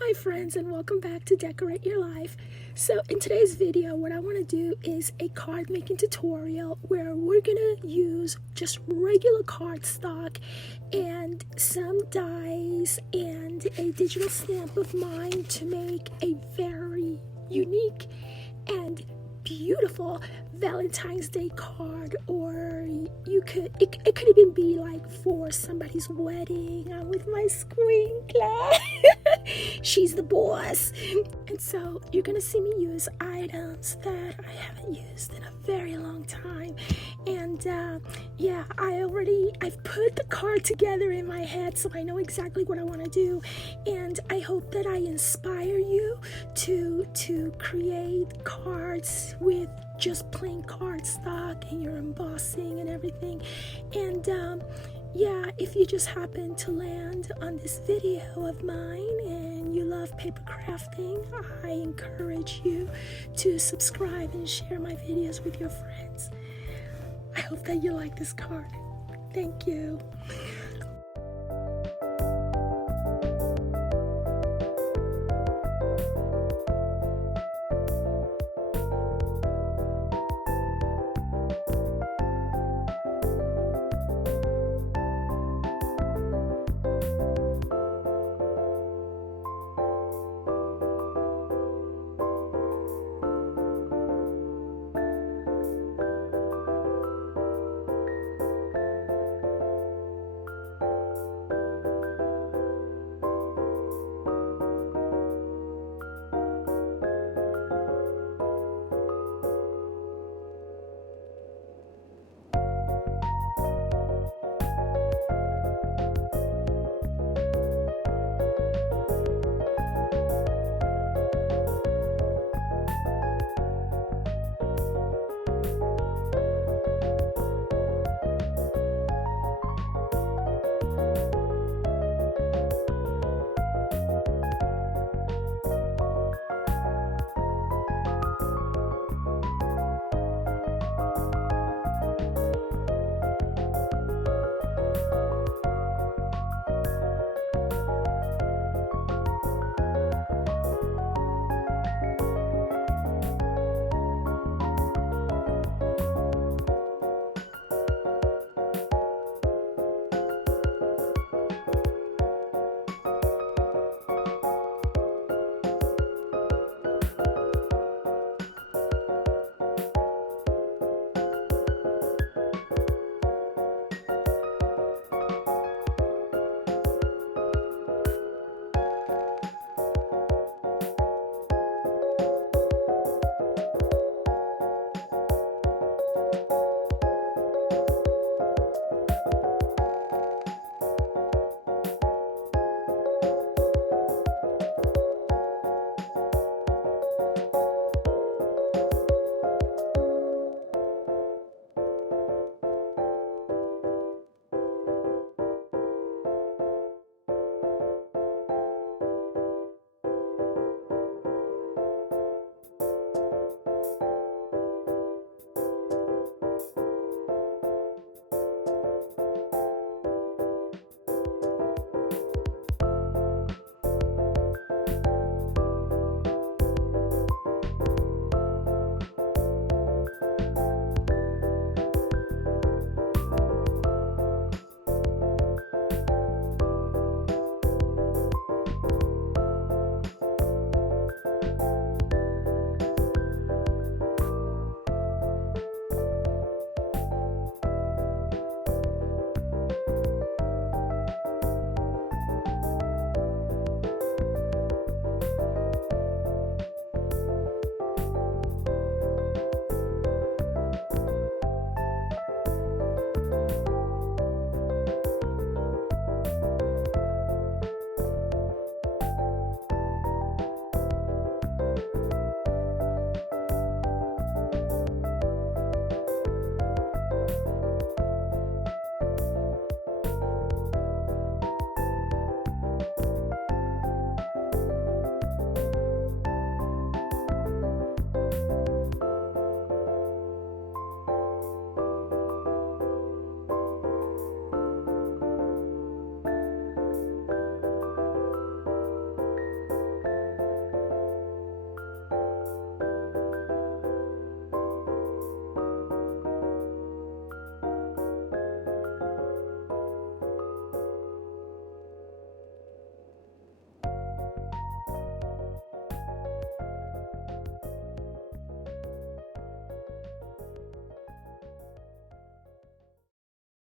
Hi friends, and welcome back to Decorate Your Life. So in today's video, what I want to do is a card making tutorial where we're gonna use just regular cardstock and some dies and a digital stamp of mine to make a very unique and beautiful Valentine's Day card, or it could even be like for somebody's wedding. I'm with my squinkler. She's the boss. And so you're gonna see me use items that I haven't used in a very long time. And yeah, I've put the card together in my head, so I know exactly what I want to do. And I hope that I inspire you to create cards with just plain cardstock and your embossing and everything. And yeah, if you just happen to land on this video of mine and you love paper crafting, I encourage you to subscribe and share my videos with your friends. I hope that you like this card. Thank you.